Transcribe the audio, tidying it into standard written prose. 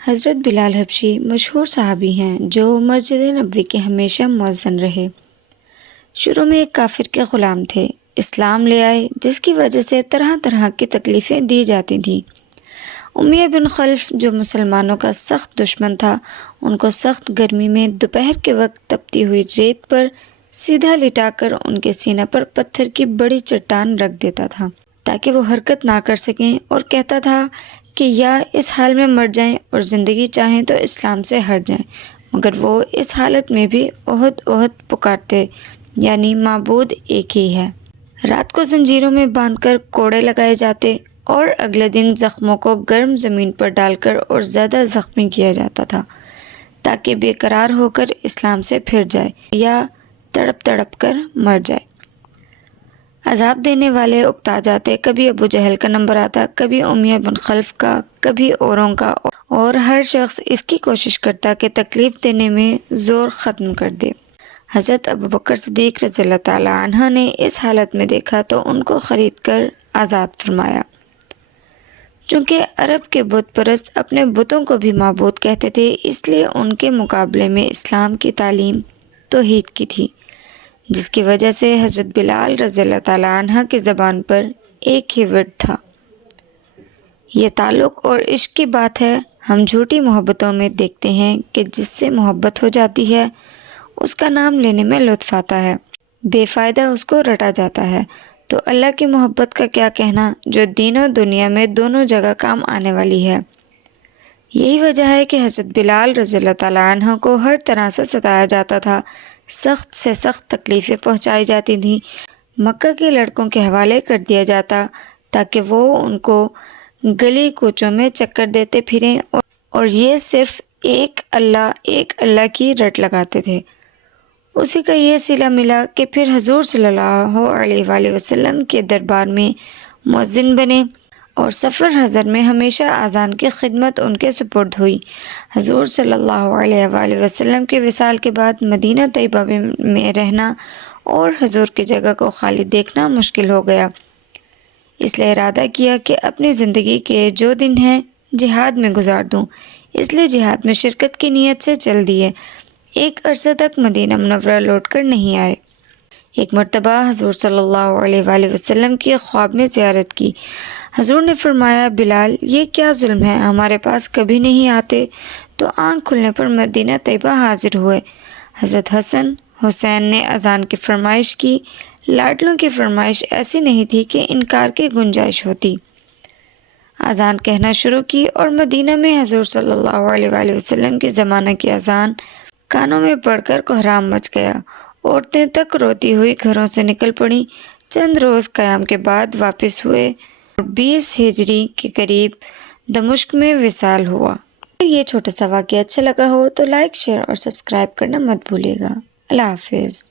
حضرت بلال حبشی مشہور صحابی ہیں جو مسجد نبوی کے ہمیشہ مؤذن رہے۔ شروع میں ایک کافر کے غلام تھے، اسلام لے آئے جس کی وجہ سے طرح طرح کی تکلیفیں دی جاتی تھیں۔ امیہ بن خلف جو مسلمانوں کا سخت دشمن تھا، ان کو سخت گرمی میں دوپہر کے وقت تپتی ہوئی ریت پر سیدھا لٹا کر ان کے سینہ پر پتھر کی بڑی چٹان رکھ دیتا تھا تاکہ وہ حرکت نہ کر سکیں، اور کہتا تھا کہ یا اس حال میں مر جائیں اور زندگی چاہیں تو اسلام سے ہٹ جائیں، مگر وہ اس حالت میں بھی احد احد پکارتے، یعنی معبود ایک ہی ہے۔ رات کو زنجیروں میں باندھ کر کوڑے لگائے جاتے اور اگلے دن زخموں کو گرم زمین پر ڈال کر اور زیادہ زخمی کیا جاتا تھا تاکہ بے قرار ہو کر اسلام سے پھر جائے یا تڑپ تڑپ کر مر جائے۔ عذاب دینے والے اکتا جاتے، کبھی ابو جہل کا نمبر آتا، کبھی امیہ بن خلف کا، کبھی اوروں کا، اور ہر شخص اس کی کوشش کرتا کہ تکلیف دینے میں زور ختم کر دے۔ حضرت ابوبکر صدیق رضی اللہ تعالی عنہ نے اس حالت میں دیکھا تو ان کو خرید کر آزاد فرمایا۔ چونکہ عرب کے بت پرست اپنے بتوں کو بھی معبود کہتے تھے، اس لیے ان کے مقابلے میں اسلام کی تعلیم توحید کی تھی، جس کی وجہ سے حضرت بلال رضی اللہ تعالی عنہ کی زبان پر ایک ہی ورد تھا۔ یہ تعلق اور عشق کی بات ہے۔ ہم جھوٹی محبتوں میں دیکھتے ہیں کہ جس سے محبت ہو جاتی ہے اس کا نام لینے میں لطف آتا ہے، بے فائدہ اس کو رٹا جاتا ہے، تو اللہ کی محبت کا کیا کہنا جو دین و دنیا میں دونوں جگہ کام آنے والی ہے۔ یہی وجہ ہے کہ حضرت بلال رضی اللہ تعالیٰ عنہ کو ہر طرح سے ستایا جاتا تھا، سخت سے سخت تکلیفیں پہنچائی جاتی تھیں، مکہ کے لڑکوں کے حوالے کر دیا جاتا تاکہ وہ ان کو گلی کوچوں میں چکر دیتے پھریں اور یہ صرف ایک اللہ کی رٹ لگاتے تھے۔ اسی کا یہ صلہ ملا کہ پھر حضور صلی اللہ علیہ وآلہ وسلم کے دربار میں مؤذن بنے اور سفر حضر میں ہمیشہ اذان کی خدمت ان کے سپرد ہوئی۔ حضور صلی اللہ علیہ وآلہ وسلم کے وصال کے بعد مدینہ طیبہ میں رہنا اور حضور کی جگہ کو خالی دیکھنا مشکل ہو گیا، اس لیے ارادہ کیا کہ اپنی زندگی کے جو دن ہیں جہاد میں گزار دوں، اس لیے جہاد میں شرکت کی نیت سے چل دیے۔ ایک عرصہ تک مدینہ منورہ لوٹ کر نہیں آئے۔ ایک مرتبہ حضور صلی اللہ علیہ وآلہ وسلم کی خواب میں زیارت کی۔ حضور نے فرمایا، بلال یہ کیا ظلم ہے، ہمارے پاس کبھی نہیں آتے، تو آنکھ کھلنے پر مدینہ طیبہ حاضر ہوئے۔ حضرت حسن حسین نے اذان کی فرمائش کی۔ لاڈلوں کی فرمائش ایسی نہیں تھی کہ انکار کی گنجائش ہوتی۔ اذان کہنا شروع کی اور مدینہ میں حضور صلی اللہ علیہ وآلہ وسلم کے زمانہ کی اذان کانوں میں پڑھ کر کوہرام مچ گیا۔ عورتیں تک روتی ہوئی گھروں سے نکل پڑیں۔ چند روز قیام کے بعد واپس ہوئے اور 20 ہجری کے قریب دمشق میں وصال ہوا۔ اگر یہ چھوٹا سا واقعہ اچھا لگا ہو تو لائک، شیئر اور سبسکرائب کرنا مت بھولیے گا۔ اللہ حافظ۔